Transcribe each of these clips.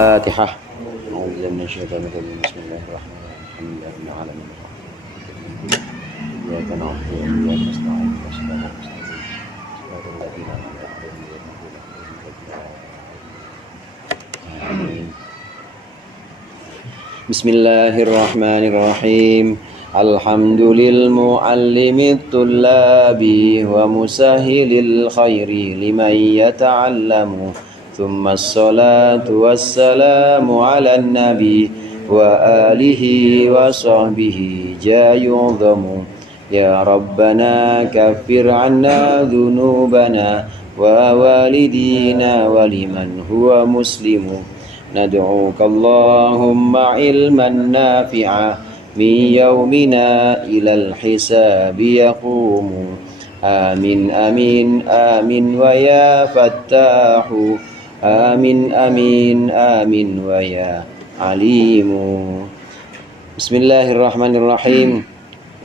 Al-Fatihah. A'udzubillahi minasyaitonir rajim. Bismillahirrahmanirrahim. Alhamdulillahi alamin. Iyyaka na'budu wa iyyaka nasta'in. Ihdinas siratal ladzina an'amta 'alaihim ghairil maghdubi 'alaihim. Amin. Bismillahirrahmanirrahim. Alhamdulil muallimit tullabi wa musahilil khairi liman yata'allamu. Thumma as-salatu wassalamu ala nabi wa alihi wa sahbihi jayudhamu. Ya Rabbana kaffir anna dhunubana wa walidina wa liman huwa muslimu. Nad'uka Allahumma ilman nafi'a min yaumina ilal hisabi yaqumu. Amin amin amin wa ya fattahu. Amin amin amin wa ya alimu. Bismillahirrahmanirrahim.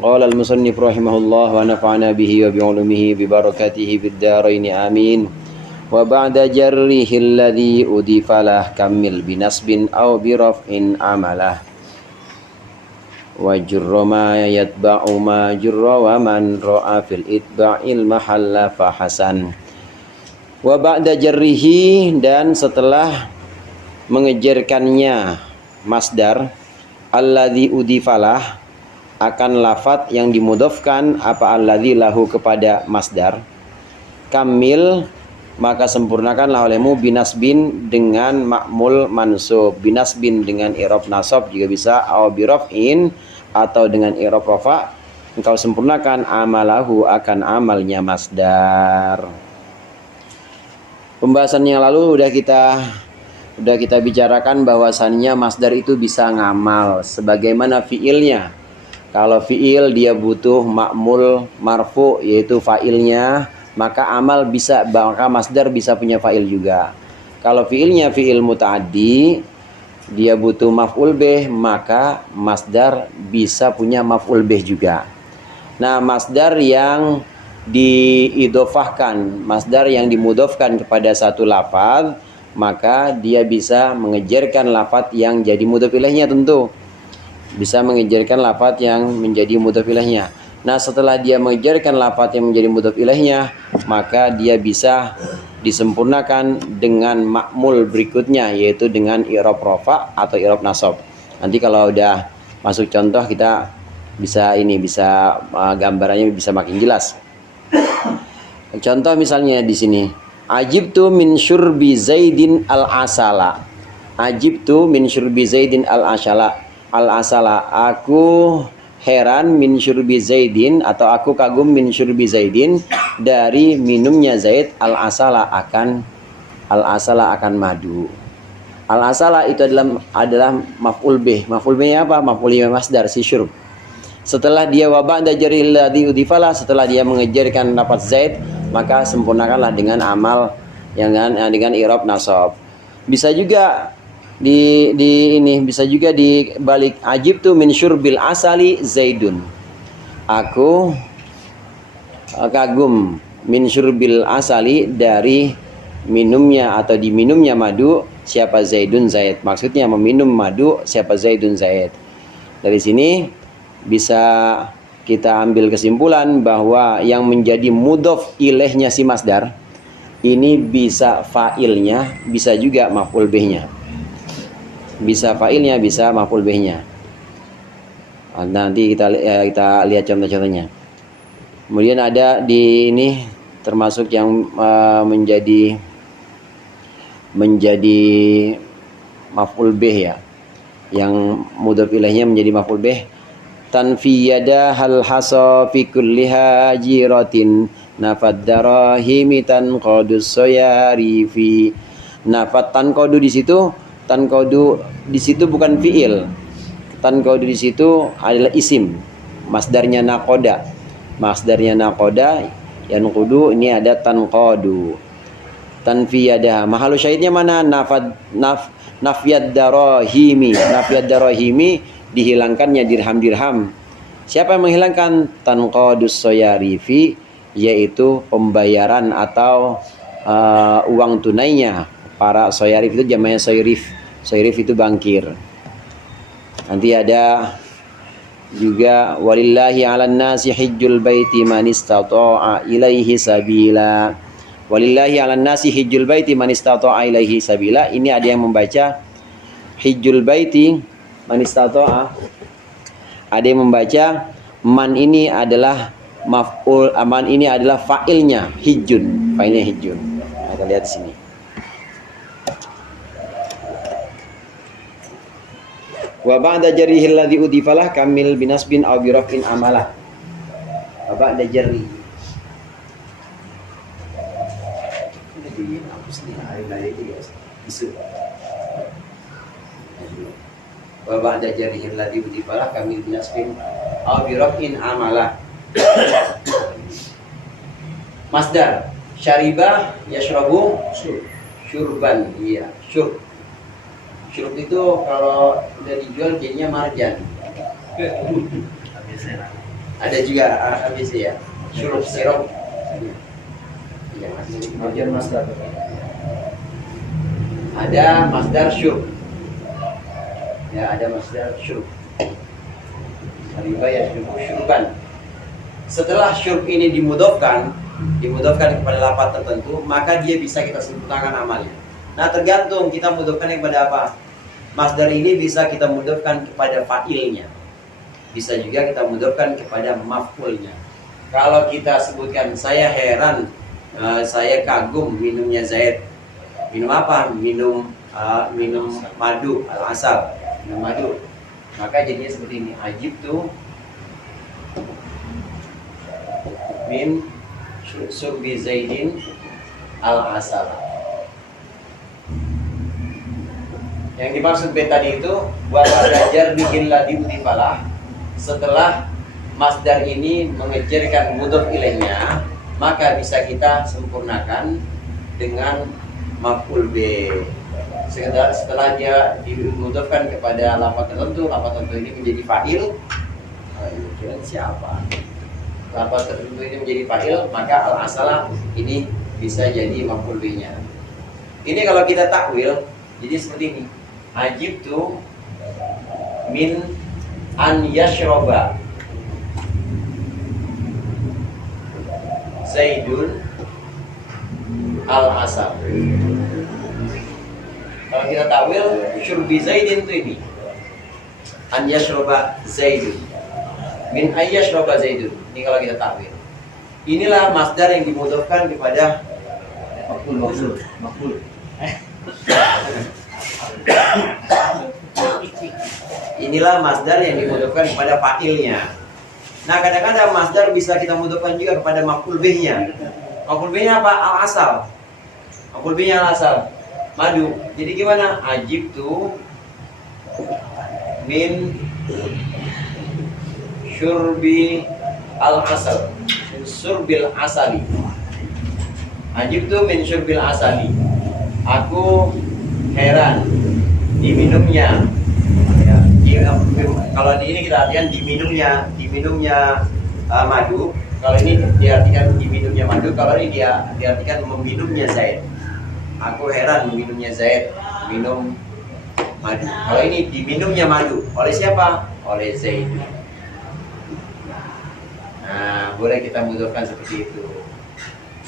Qala al-musannif rahimahullah wa nafa'ana bihi wa bi'ulumihi bi barakatihi fid dharain amin. Wa ba'da jarrihi alladhi udifalah kamil binasbin aw biraf'in amalah. Wa jurra ma yatba'u ma jurra wa man ra'a fil itba'il mahalla fa hasan. Wa ba'da jarrihi, dan setelah mengejarkannya masdar alladzi udifalah akan lafadz yang dimudhofkan apa alladzi lahu kepada masdar, kamil maka sempurnakanlah olehmu binasbin dengan ma'mul mansub, binasbin dengan i'rab nasab juga bisa, aw biraf'in atau dengan i'rab rafa. Engkau sempurnakan amalahu akan amalnya masdar. Pembahasan yang lalu udah kita bicarakan bahwasannya masdar itu bisa ngamal sebagaimana fiilnya. Kalau fiil dia butuh ma'mul marfu yaitu fa'ilnya, maka amal bisa, maka masdar bisa punya fa'il juga. Kalau fiilnya fiil muta'addi, dia butuh maf'ul bih, maka masdar bisa punya maf'ul bih juga. Nah, masdar yang diidofahkan, masdar yang dimudhofkan kepada satu lafaz, maka dia bisa mengejarkan lafaz yang jadi mudhof ilaihnya, tentu bisa mengejarkan lafaz yang menjadi mudhof ilaihnya. Nah, setelah dia mengejarkan lafaz yang menjadi mudhof ilaihnya, maka dia bisa disempurnakan dengan ma'mul berikutnya, yaitu dengan i'rab rafa atau i'rab nasab. Nanti kalau udah masuk contoh kita bisa gambarannya bisa makin jelas. Contoh misalnya di sini, ajibtu min syurbi Zaidin al-asala. Ajibtu min syurbi Zaidin al-asala. Al-asala, aku heran min syurbi Zaidin, atau aku kagum min syurbi Zaidin, dari minumnya Zaid al-asala akan madu. Al-asala itu adalah maf'ul bih. Maf'ul bihnya apa? Maf'ul bih masdar si syurb. Setelah dia waba'da jaril ladzi udifala, setelah dia mengejarkan lafaz Zaid, maka sempurnakanlah dengan amal yang dengan i'rab nasab. Bisa juga bisa juga dibalik, ajibtu min syurbil asali Zaidun. Aku kagum min syurbil asali, dari minumnya atau diminumnya madu siapa Zaidun Zaid. Maksudnya meminum madu siapa Zaidun Zaid. Dari sini bisa kita ambil kesimpulan bahwa yang menjadi mudhof ilaihnya si masdar ini bisa fa'ilnya, bisa juga maf'ul bihnya. Bisa fa'ilnya, bisa maf'ul bihnya. Nanti kita lihat contoh-contohnya. Kemudian ada di ini termasuk yang menjadi maf'ul bih ya. Yang mudhof ilaihnya menjadi maf'ul bih. Tanfiyada hal hasa fi kulli hajiratin nafad darahimi tanqadus sayari fi. Nafat tanqadu di situ, tanqadu di situ bukan fiil. Tanqadu di situ adalah isim. Masdarnya naqada. Masdarnya naqada, yanqudu, ini ada tanqadu. Tanfiyada, mahalu syahidnya mana? Nafyad darahimi. Nafyad darahimi, dihilangkannya dirham-dirham. Siapa yang menghilangkan? Tanqadus sayarifi, yaitu pembayaran atau uang tunainya para soyarif. Itu jamanya soyrif. Sairif itu bangkir. Nanti ada juga walillahi 'alan nasi hijjul baiti man istata'a ilaihi sabila. Walillahi 'alan nasi hijjul baiti man istata'a ilaihi sabila. Ini ada yang membaca hijjul baiti man istata'a. Ada yang membaca man ini adalah maf'ul, man ini adalah fa'ilnya hijjun. Fa'ilnya hijjun. Nah, kita lihat di sini. Wa ba'da jarrihil ladzi udifalah kamil binasbin aw birafin amalah. Wa ba'da jarri. Wa ba'da jarrihil ladzi udifalah kamil binasbin aw birafin amalah. Masdar syariba yashrabu syurban. Iya, syurb. Syurub itu kalau udah dijual jadinya marjan. Ada juga ABC ya. Syurub sirup. Iya, marjan masdar. Ada masdar syurub. Ya, ada masdar syurub. Syariba ya syurban. Setelah syurub ini dimudofkan kepada lafaz tertentu, maka dia bisa kita sempurnakan amalnya. Nah, tergantung kita mudofkan kepada apa. Masdar ini bisa kita mudofkan kepada fa'ilnya. Bisa juga kita mudofkan kepada maf'ulnya. Kalau kita sebutkan saya heran, saya kagum minumnya Zaid. Minum apa? Minum madu, al-asal. Minum madu. Maka jadinya seperti ini. Ajib tuh min surbi Zaidin al-asal. Yang dimaksud B tadi itu wa ba'da bihil ladzi utifalah, setelah masdar ini mengejarkan mudhof ilaihnya, maka bisa kita sempurnakan dengan maf'ul B. Setelah dia dimudhofkan kepada lafaz tertentu ini menjadi fa'il. Kira siapa? Lafaz tertentu ini menjadi fa'il, maka al-asalah ini bisa jadi maf'ul B-nya. Ini kalau kita takwil jadi seperti ini. Ajib tu min an yashroba Zaidun al-asal. Kalau kita takwil syurbi Zaidin itu ini an yashroba Zaidun min an yashroba Zaidun. Ini kalau kita takwil. Inilah masdar yang dimudhofkan kepada maf'ul. Inilah masdar yang dimudhofkan kepada fa'ilnya. Nah, kadang-kadang masdar bisa kita mudhofkan juga kepada maf'ul bih-nya. Maf'ul bih-nya apa? Al-asal. Maf'ul bih-nya al-asal. Madu. Jadi gimana? Ajib tu min syurbi al-asal. Syurbil asali. Ajib tu min syurbil asali. Aku heran diminumnya ya, kalau di ini kita artikan diminumnya madu. Kalau ini diartikan diminumnya madu, kalau ini dia diartikan meminumnya Zaid. Aku heran meminumnya Zaid minum madu. Kalau ini diminumnya madu oleh siapa? Oleh Zaid. Nah, boleh kita mudhofkan seperti itu.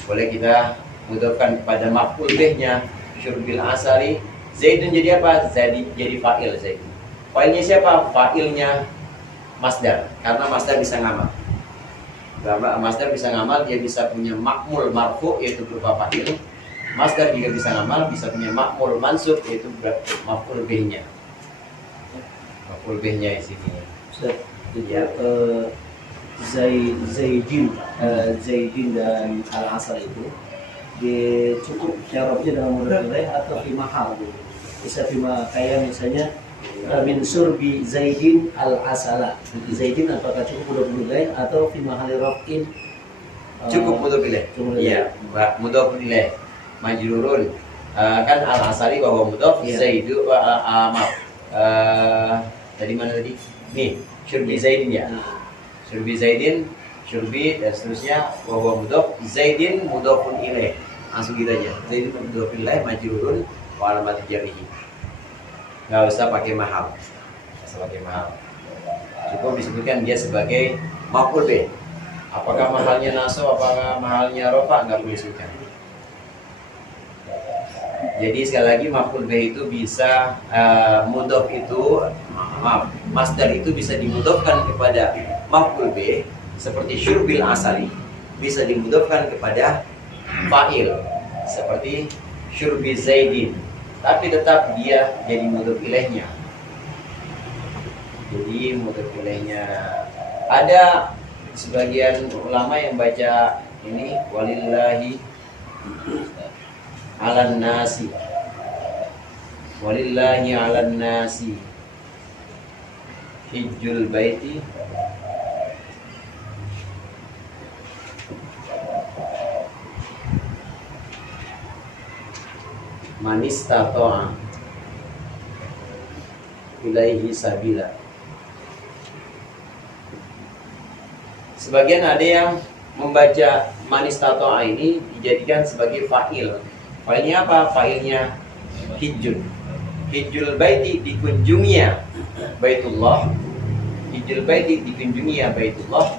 Boleh kita mudhofkan kepada maf'ul bih-nya syurbil asali. Zaidun jadi apa? Jadi fa'il Zaid. Fa'ilnya siapa? Fa'ilnya masdar. Karena masdar bisa ngamal. Masdar bisa ngamal, dia bisa punya makmul marfu yaitu berupa fa'il. Masdar juga bisa ngamal, bisa punya makmul mansub yaitu maf'ul bih-nya. Maf'ul bih-nya di sini. Ustaz, ya. Zaidin dan al-asal itu dia cukup syarabnya dengan mudhof ilaih atau fi mahal gitu. Bisa kayak misalnya min surbi Zaidin al-asala. Zaidin apakah cukup mudhof ilaih atau fi mahal raf'in? Cukup mudhof ilaih. Iya, mudhof ilaih. Majrurun. Kan al-asali bahwa mudhof Zaidu maaf. Tadi mana tadi? Nih, syurbi Zaidin ya. Syurbi Zaidin, syurbi dan seterusnya bahwa mudhof Zaidin mudhofun ilaih. Langsung gitu aja. Zaidin mudhofun ilaih majrurun wa alamat jarrihi. nggak usah pakai mahal, nggak usah pakai mahal. Cukup disebutkan dia sebagai maf'ul bih. Apakah mahalnya nasab, apakah mahalnya rofa, nggak boleh disebutkan. Jadi sekali lagi maf'ul bih itu bisa mudhof itu, maaf, masdar itu bisa dimudhofkan kepada maf'ul bih seperti syurbil asali, bisa dimudhofkan kepada fa'il seperti syurbi zaidin, tapi tetap dia jadi mudhof ilaihnya. Jadi mudhof ilaihnya ada sebagian ulama yang baca ini walillahi alan nasi, walillahi alan nasi hijjul baiti manistata'a ilaihi sabila. Sebagian ada yang membaca manistata'a ini dijadikan sebagai fa'il. Fa'ilnya apa? Fa'ilnya hijjul. Hijjul baiti, dikunjunginya Baitullah. Hijjul baiti, dikunjunginya Baitullah.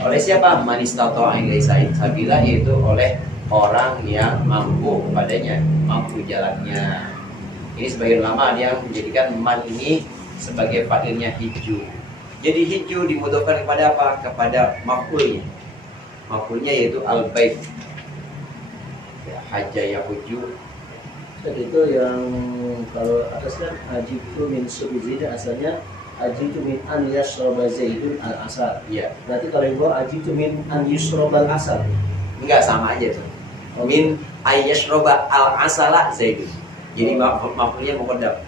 Oleh siapa? Manistata'a ilaihi sabila, yaitu oleh orang yang mampu padanya, mampu jalannya. Ini sebagian ulama ada yang menjadikan man ini sebagai fa'ilnya hijju. Jadi hijju dimudhofkan kepada apa? Kepada maf'ulnya. Maf'ulnya yaitu al-bait. Ya, hajja yahujju. Dan itu yang kalau atasnya haji itu min subi zaidin, asalnya haji itu min an yasroba zaidun al asal. Iya. Berarti kalau yang bawah haji itu min an yusrobal asal. Enggak, sama aja tuh. Min ayyashroba al asala zaidun. Jadi maf'ulnya muqaddam.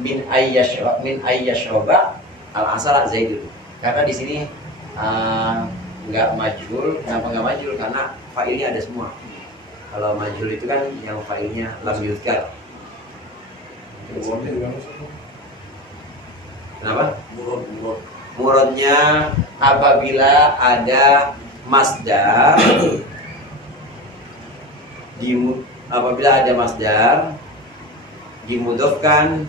Min ayyashroba al asala zaidun. Karena di sini enggak majhul. Kenapa enggak majhul? Karena fa'ilnya ada semua. Kalau majhul itu kan yang fa'ilnya lam yuzkar. Kenapa? Muradnya apabila ada masdar apabila ada masdar dimudhofkan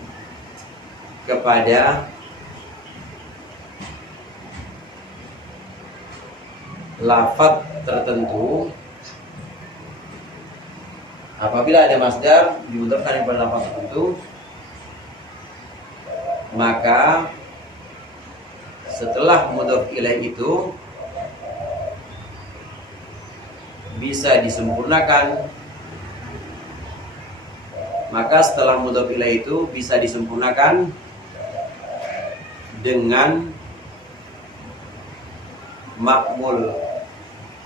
kepada lafaz tertentu. Apabila ada masdar dimudhofkan kepada lafaz tertentu, maka setelah mudhof ilaih itu bisa disempurnakan. Maka setelah mudhof ilaih itu bisa disempurnakan dengan ma'mul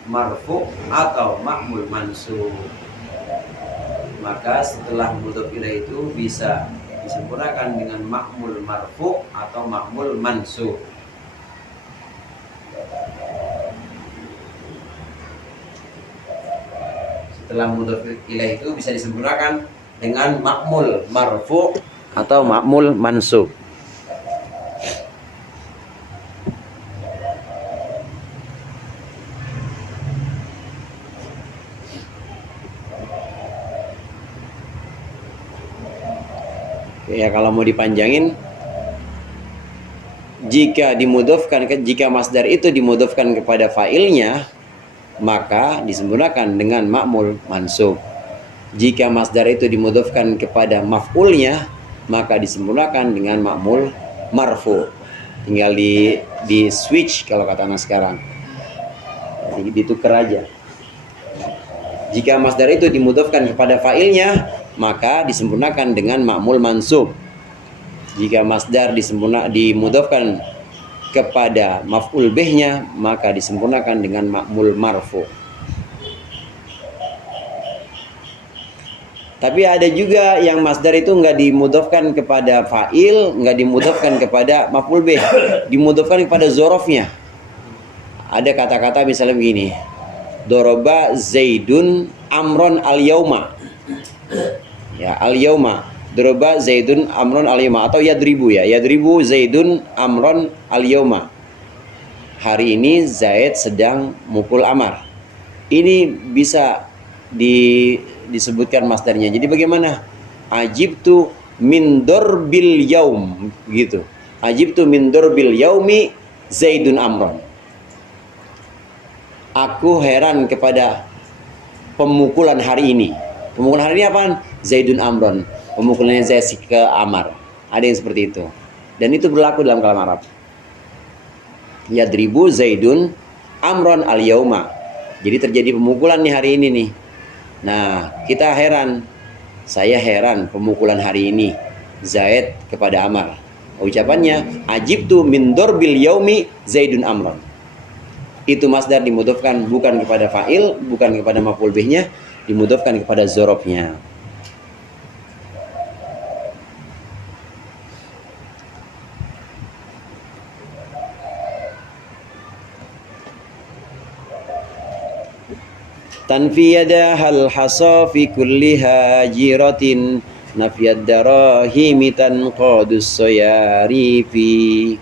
marfu atau ma'mul mansub. Maka setelah mudhof ilaih itu bisa disempurnakan dengan ma'mul marfu atau ma'mul mansub. Setelah mudhof ilaih itu bisa disempurnakan dengan ma'mul marfu atau ma'mul mansub. Ya, kalau mau dipanjangin, jika masdar itu dimudhofkan kepada fa'ilnya, maka disempurnakan dengan ma'mul mansub. Jika masdar itu dimudhofkan kepada maf'ulnya, maka disempurnakan dengan ma'mul marfu. Tinggal di switch kalau kata anak sekarang. Jadi ditukar aja. Jika masdar itu dimudhofkan kepada fa'ilnya, maka disempurnakan dengan ma'mul mansub. Jika masdar dimudhofkan kepada maf'ul bihnya, maka disempurnakan dengan ma'mul marfu. Tapi ada juga yang masdar itu nggak dimudhofkan kepada fa'il, nggak dimudhofkan kepada maf'ul bih, dimudhofkan kepada zorofnya. Ada kata-kata misalnya begini, doroba zaidun amron al-yauma. Ya, al-yauma. Doroba zaidun amron al-yauma, atau yadribu ya. Yadribu zaidun amron al-yauma. Hari ini Zaid sedang mukul Amar. Ini bisa disebutkan masdarnya. Jadi bagaimana? Ajibtu min darbil yaum gitu. Ajibtu min darbil yaumi Zaidun Amron. Aku heran kepada pemukulan hari ini. Pemukulan hari ini apaan? Zaidun Amron. Pemukulannya Zaid ke Amar. Ada yang seperti itu. Dan itu berlaku dalam kalam Arab. Yadribu Zaidun Amron al-yauma. Jadi terjadi pemukulan nih hari ini nih. Nah, kita heran. Saya heran pemukulan hari ini Zaid kepada Amar. Ucapannya ajibtu min darbil yaumi Zaidun Amron. Itu masdar dimudhofkan bukan kepada fa'il, bukan kepada maf'ul bihnya, dimudhofkan kepada zorobnya. Tanfiyada hal hasa fi kulli hajiratin nafiyad darahimi tanqadus sayarifi.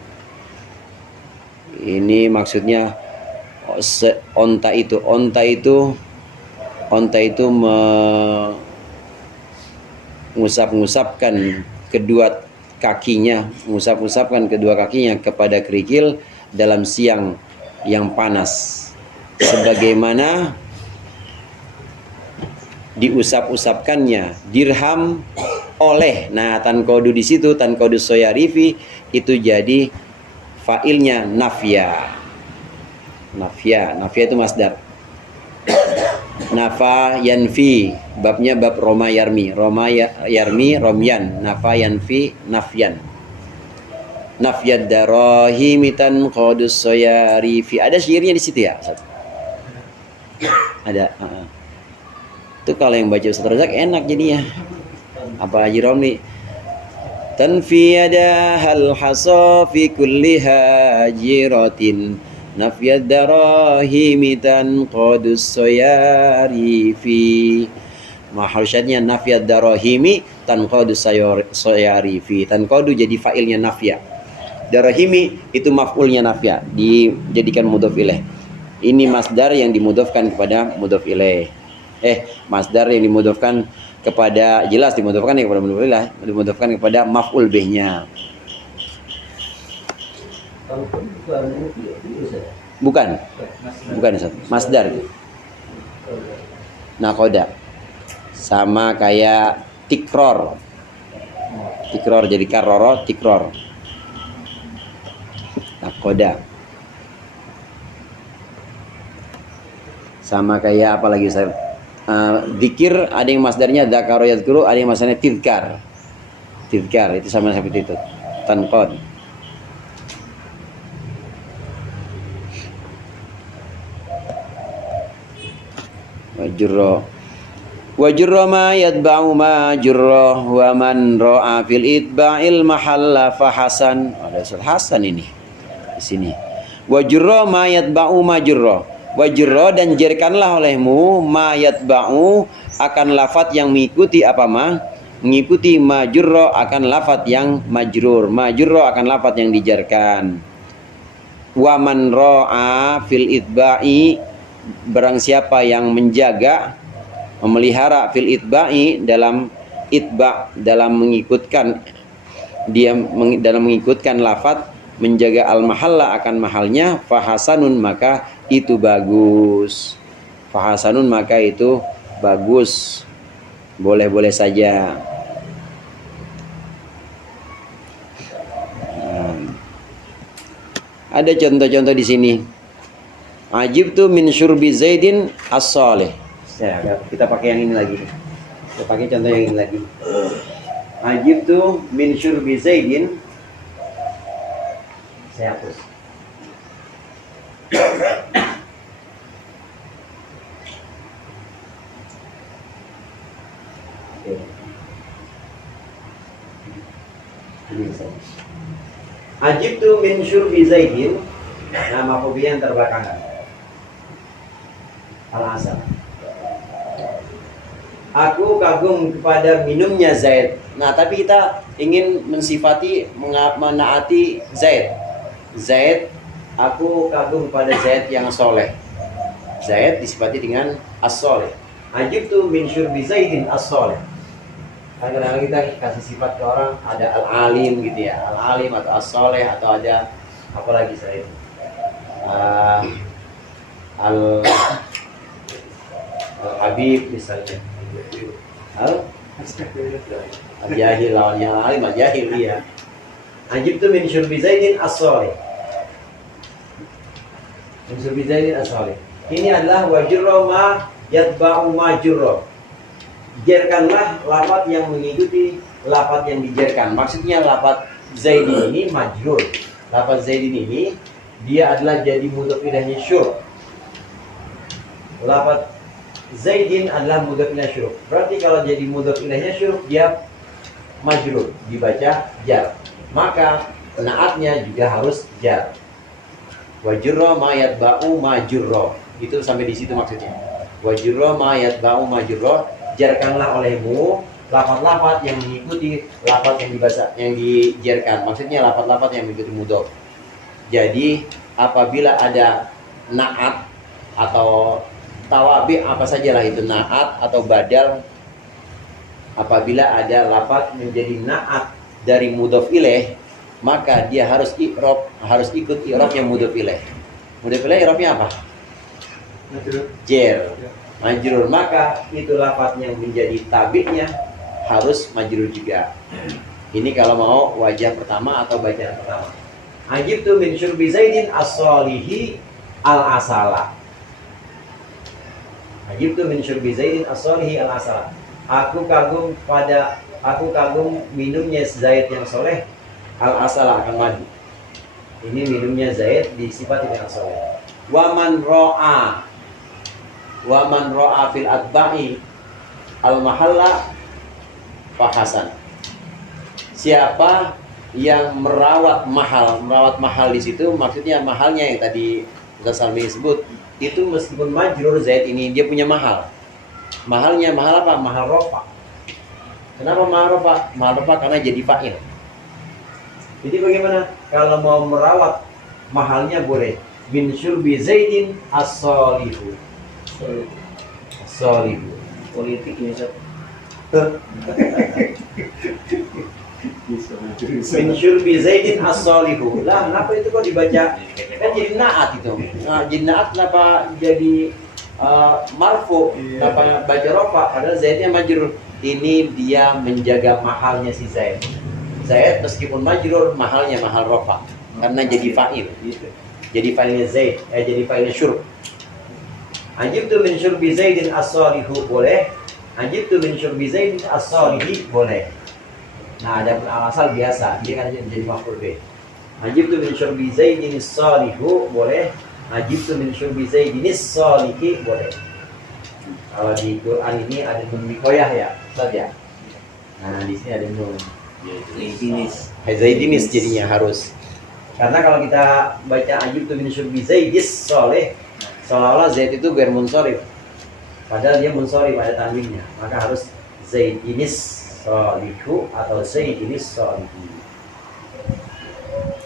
Ini maksudnya onta itu mengusap-ngusapkan kedua kakinya, mengusap-ngusapkan kedua kakinya kepada kerikil dalam siang yang panas, sebagaimana diusap-usapkannya dirham oleh. Nah, tanqadu di situ, tanqadu soyarifi itu jadi fa'ilnya nafya. Nafya itu masdar. Nafa yanfi, babnya bab roma yarmi. Roma yarmi romyan, nafa yanfi nafyan. Nafyad darahimi tanqadus soyarifi. Ada syairnya di situ ya, Ustaz? Ada. Itu kalau yang baca Ustaz Razak enak jadinya. Apa Haji Romli? Tanfiyada hal hasa fi kulli hajiratin nafyad darahimi tanqadus sayarifi. Maharsyatnya nafyad darahimi tanqadus sayarifi. Tanqadu jadi fa'ilnya nafya. Darahimi itu maf'ulnya nafya, dijadikan mudhof ilaih. Ini masdar yang dimudhofkan kepada mudhof ilaih. Masdar yang dimudhofkan kepada, jelas dimudhofkan kepada mudhof ilaih, dimudhofkan kepada maf'ul bihnya. Bukan Ustaz. Masdar. Nakoda. Sama kayak tikror. Tikror jadi karoro, tikror. Nakoda. Sama kayak apa lagi Ustaz? Zikir ada yang masdarnya dzakara yadzkuru, ada yang masdarnya tidkar. Tidkar itu sama seperti itu. Tanqad. Wajurra ma yatba'u ma jurra wa man ra'a fil itba'il mahalla fahasan. Ada Ustaz Hasan ini di sini. Wajurra ma yatba'u ma jurra. Wajurra dan jerkanlah olehmu ma yatba'u akan lafat yang mengikuti apa ma? Mengikuti ma jurra akan lafat yang majrur. Ma jurra akan lafat yang dijarkan. Wa man ra'a fil itba'i, barang siapa yang menjaga, memelihara fil itba'i dalam itba, dalam mengikutkan dalam mengikutkan lafaz, menjaga al mahalla akan mahalnya, fahasanun maka itu bagus. Fahasanun maka itu bagus, boleh-boleh saja. Ada contoh-contoh di sini. Ajibtu min syurbi Zaidin as-salih. Ya, kita pakai yang ini lagi. Kita pakai contoh yang ini lagi. Ajibtu min syurbi Zaidin. Saya hapus. Ajibtu min syurbi Zaidin. Nama fobian terbelakangan. Al-asal. Aku kagum kepada minumnya Zaid. Nah, tapi kita ingin mensifati, menaati Zaid. Zaid, aku kagum kepada Zaid yang soleh. Zaid disifati dengan as-soleh. Ajibtu min syurbi Zaidin as-soleh. Kadang-kadang kita kasih sifat ke orang, ada al-alim gitu ya, al-alim atau as-soleh, atau ada apa lagi selain uh, al al-habib misalnya, al-jahil lawannya al-alim, al-jahil dia. Ajib tu min syurbi Zaidin as-soleh. Min syurbi Zaidin as-soleh. Ini adalah wajurro ma yatba'u ma jurro. Jerkanlah lafaz yang mengikuti lafaz yang dijerkan. Maksudnya lafaz Zaidin ini majrur. Lafaz Zaidin ini dia adalah jadi mudhof ilaihi syurb. Lafaz Zaidin adalah mudhof ilaihi syurb. Berarti kalau jadi mudhof ilaihi syurb dia majrur, dibaca jar. Maka naatnya juga harus jar. Wajurro ma yatba'u ma jurro. Itu sampai di situ maksudnya. Wajurro ma yatba'u ma jurro. Jarkanlah olehmu lafaz-lafaz yang mengikuti lafaz yang dibaca, yang dijarkan. Maksudnya lafaz-lafaz yang mengikuti mudhof. Jadi apabila ada naat atau tawabi, apa sajalah itu, naat atau badal, apabila ada lafaz menjadi naat dari mudhof ilaih, maka dia harus i'rab, harus ikut i'rabnya mudhof ilaih. Mudhof ilaih i'rabnya apa? Jer. Majrur, maka itu lafaz yang menjadi tabi'nya harus majrur juga. Ini kalau mau wajah pertama atau bacaan pertama. Ajibtu min syurbi Zaidin as-solihi al-asala. Ajibtu min syurbi Zaidin as-solihi al-asala. Aku kagum minumnya Zaid yang soleh, al-asala akan madu. Ini minumnya Zaid disifati dengan soleh. Waman ro'a fil atba'i al-mahalla fahasan. Siapa yang merawat mahal di situ, maksudnya mahalnya yang tadi Ustaz Salmi sebut, itu meskipun majrur Zaid ini dia punya mahal. Mahalnya mahal apa? Mahal rofa. Kenapa mahal rofa? Mahal rofa karena jadi fa'il. Jadi bagaimana? Kalau mau merawat mahalnya boleh. Min syurbi Zaidin as-solihu. Solihu. Politik ini Ustaz. Min syurbi Zaidin as-solihu. Lah, kenapa itu kok dibaca? Kan jadi naat itu. Nah, jadi naat kenapa jadi marfu? Kenapa baca rofa? Padahal Zaidnya majrur. Ini dia menjaga mahalnya si Zaid. Zaid meskipun majrur, mahalnya mahal rofa. Karena jadi fa'il. Jadi fa'ilnya Zaid, jadi fa'ilnya syurb. Ajibtu min syurbi Zaidin as-solihu boleh. Ajibtu min syurbi Zaidin as-solihi boleh. Nah, ada pun al-asal biasa, dia kan jadi maf'ul bih. Ajibtu min syurbi Zaidin as-solihu boleh. Ajibtu min syurbi Zaidin as-solihi boleh. Kalau di Quran ini ada nun mikoyah ya, Ustaz ya. Nah, di sini ada nun Zaidinis jadinya harus. Karena kalau kita baca ajibtu min syurbi Zaidis soleh, seolah-olah Zaid itu biar munsorif, padahal dia munsorif, ada tanwinnya, maka harus Zaidinis solihu atau Zaidinis solihi.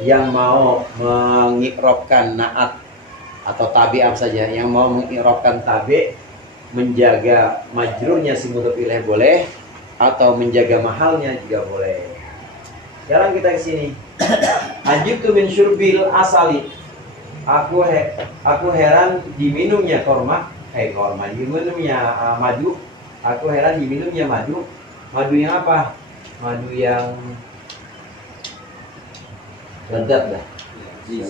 Yang mau mengikrobkan naat atau tabi apa saja, yang mau mengikrobkan tabi, menjaga majrurnya si mudhof ilaih boleh, atau menjaga mahalnya juga boleh. Sekarang kita ke sini. Ajibtu min syurbil asali. Aku heran diminumnya diminumnya madu. Aku heran diminumnya madu. Madu yang apa? Madu yang lezat lah. Ya.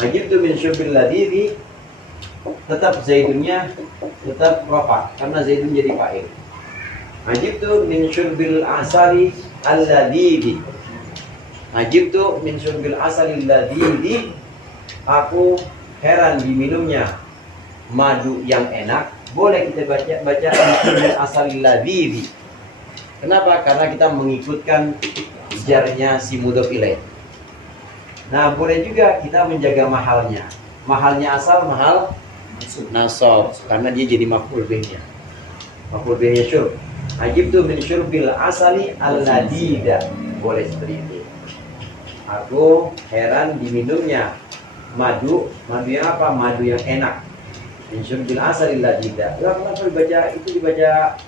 Ajibtu min syurbil ladidi. Tetap Zaidunnya tetap rafa karena Zaidun jadi fa'il. Ajibtu min syurbil asali alladidi. Ajibtu min syurbil asali alladidi. Aku heran diminumnya madu yang enak. Boleh kita baca syurbil asali alladidi. Kenapa? Karena kita mengikutkan jarnya si mudhof ilaih. Nah, boleh juga kita menjaga mahalnya. Mahalnya asal mahal nasab karena dia jadi maf'ul bihnya. Maf'ul bihnya syurb. Ajibtu min syurbil asali alladida. Boleh seperti itu. Aku heran diminumnya madu yang apa? Madu yang enak. Min syurbil asalil ladida. Lah kenapa dibaca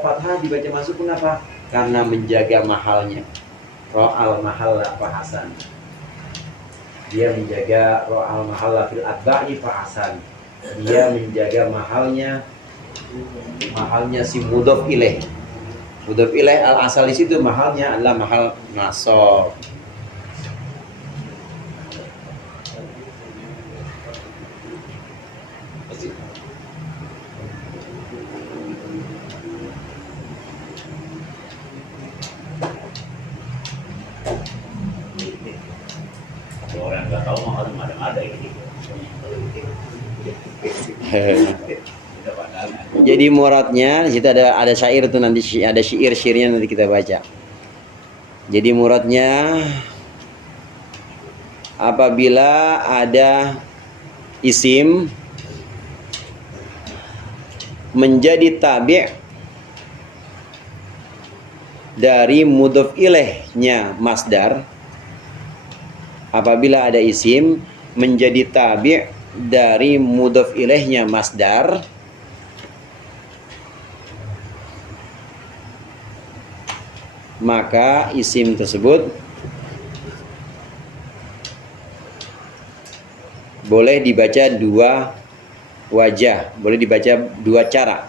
fathah, dibaca masuk, kenapa? Karena menjaga mahalnya. Ro'al mahalla fa hasan. Dia menjaga ro'al mahalla fil atba'i fa hasan. Dia menjaga mahalnya si mudhof ilaih. Mudhof ilaih al asal di situ mahalnya adalah mahal nasab. Orang nggak tahu mah harus ada ini. Jadi muradnya di situ ada syair tuh, nanti ada syairnya nanti kita baca. Jadi muradnya apabila ada isim menjadi tabi' dari mudhof ilaihnya masdar, apabila ada isim menjadi tabi' dari mudhof ilaihnya masdar, maka isim tersebut boleh dibaca dua wajah, boleh dibaca dua cara.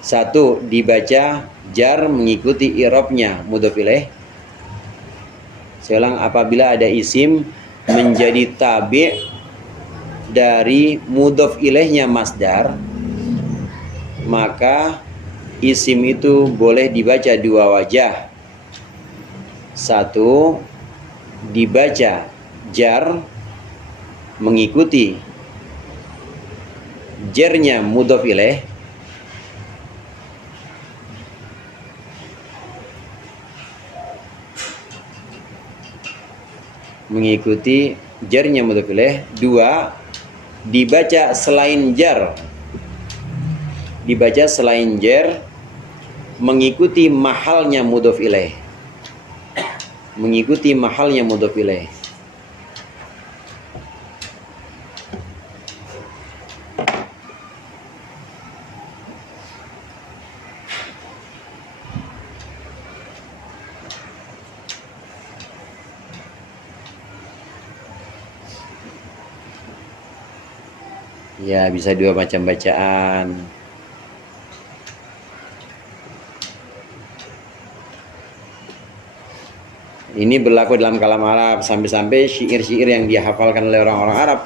Satu, dibaca jar mengikuti i'rabnya mudhof ilaih. Saya ulang, apabila ada isim menjadi tabi' dari mudhof ilaihnya masdar, maka isim itu boleh dibaca dua wajah. Satu, dibaca jar mengikuti jarnya mudhof ilaih. Mengikuti jarnya mudhof ilaih. Dua, dibaca selain jar. Dibaca selain jar mengikuti mahalnya mudhof ilaih. Mengikuti mahalnya mudhof ilaih. Ya, bisa dua macam bacaan. Ini berlaku dalam kalam Arab, sampai-sampai syair-syair yang dihafalkan oleh orang-orang Arab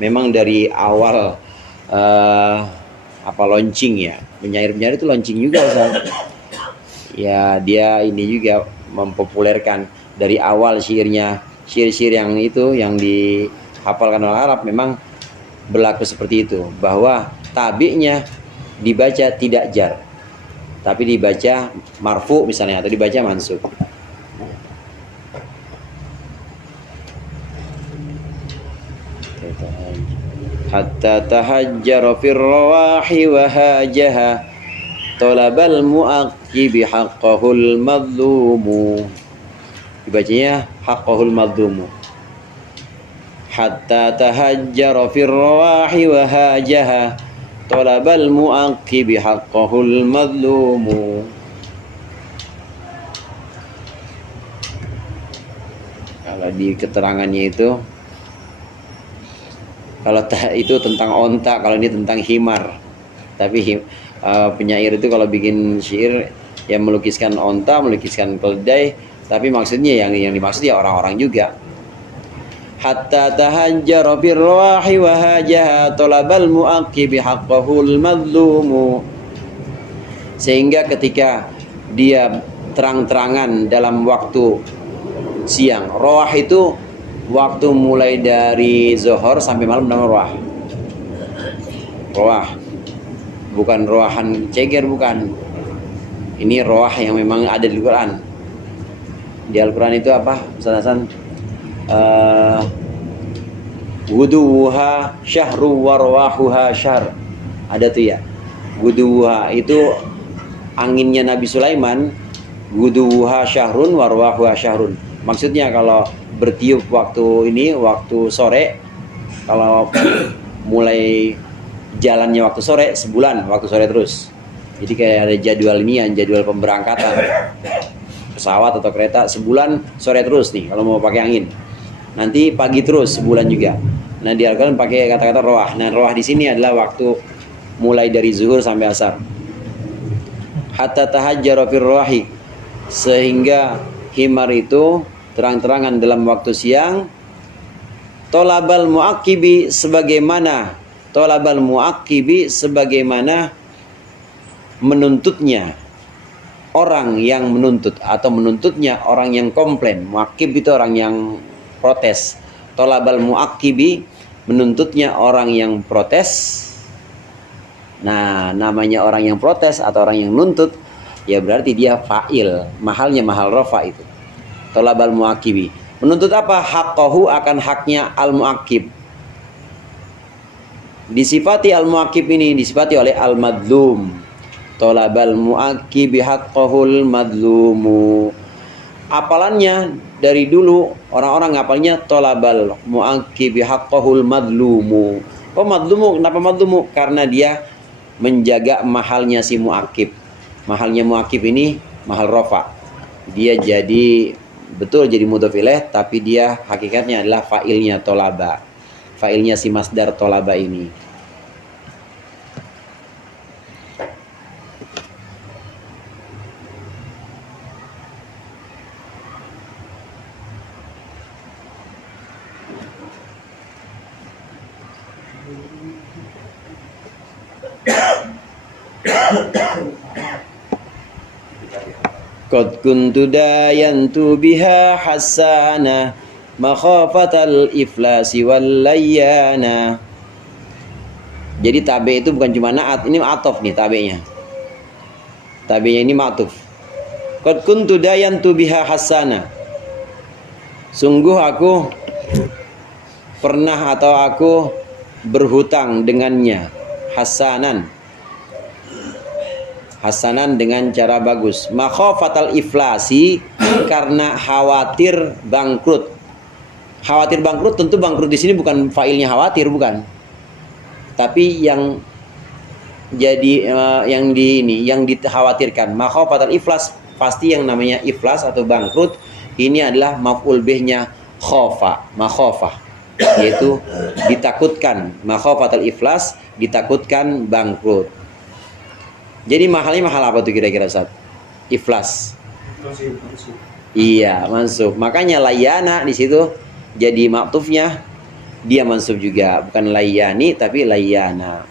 memang dari awal launching ya. Penyair-penyair itu launching juga, Ustaz. Ya, dia ini juga mempopulerkan dari awal syairnya. Syair-syair yang itu yang dihafalkan oleh Arab memang berlaku seperti itu, bahwa tabi'nya dibaca tidak jar, tapi dibaca marfu misalnya, atau dibaca mansub. Hatta tahajjara fir rawahi wa hajaha talabal mu'aqqibi haqqahul madlumu. Dibacanya haqqahul madlumu. Hatta tahajjara fir rawahi wa hajaha talabal mu'aqqibi haqqahul madlumu. Kalau di keterangannya itu, kalau itu tentang onta, kalau ini tentang himar. Tapi penyair itu kalau bikin syair yang melukiskan onta, melukiskan keledai, tapi maksudnya yang dimaksud ya orang-orang juga. Hatta tahajjara fir rawahi wa hajaha talabal mu'aqqibi haqqahul madlumu. Sehingga ketika dia terang-terangan dalam waktu siang, rawah itu waktu mulai dari zuhur sampai malam namanya rawah. Rawah, bukan rawahan ceger, bukan. Ini rawah yang memang ada di Quran. Di Al-Quran itu apa? Ustaz Hasan? Wuduha syahru warwahuha syahr. Ada tuh ya. Wuduha itu anginnya Nabi Sulaiman. Wuduha syahrun warwahuha syahrun. Maksudnya kalau bertiup waktu ini, waktu sore, kalau mulai jalannya waktu sore, sebulan waktu sore terus. Jadi kayak ada jadwal ini, jadwal pemberangkatan pesawat atau kereta sebulan sore terus nih kalau mau pakai angin. Nanti pagi terus sebulan juga. Nah, diartikan pakai kata-kata roah. Nah, roah di sini adalah waktu mulai dari zuhur sampai asar. Hatta tahajjara fir rawahi, sehingga himar itu terang-terangan dalam waktu siang. Tolabal muakibi, sebagaimana menuntutnya orang yang menuntut, atau menuntutnya orang yang komplain. Muakib itu orang yang protes. Tolabal muakibi, menuntutnya orang yang protes. Nah, namanya orang yang protes atau orang yang nuntut, ya berarti dia fa'il. Mahalnya mahal rofa itu. Tolabal muakibi, menuntut apa? Haqqahu, akan haknya al-muakib. Disifati al-muakib ini disifati oleh al-madlum. Tolabal muakibi haqqahul madlumu. Apalannya dari dulu orang-orang ngapalnya tolabal muakibi haqqahul madlumu. Oh, madlumu, kenapa madlumu? Karena dia menjaga mahalnya si muakib. Mahalnya muakib ini mahal rofa. Dia jadi betul jadi mudhof ilaih, tapi dia hakikatnya adalah fa'ilnya tolaba. Fa'ilnya si masdar tolaba ini. Qad kuntu dayantu biha hasana makhafatal iflasi wal layyana. Jadi tabe itu bukan cuma naat, ini atof nih tabenya. Tabenya ini ma'tuf. Qad kuntu dayantu biha hasana. Sungguh aku pernah atau aku berhutang dengannya. Hasanan dengan cara bagus. Makhafatal iflasi, karena khawatir bangkrut. Khawatir bangkrut, tentu bangkrut di sini bukan fa'ilnya khawatir, bukan. Tapi yang jadi yang dikhawatirkan. Makhafatal iflas, pasti yang namanya iflas atau bangkrut ini adalah maf'ul bihnya khofa, makhofah, yaitu ditakutkan. Makhafatal iflas, ditakutkan bangkrut. Jadi mahalnya mahal apa tuh kira-kira Ustaz? Iflas. Iya, mansub. Makanya layana di situ jadi maktufnya dia mansub juga, bukan layani tapi layana.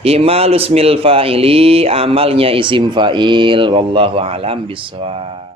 Imalus mil fa'ili, amalnya isim fa'il, wallahu alam bisawab.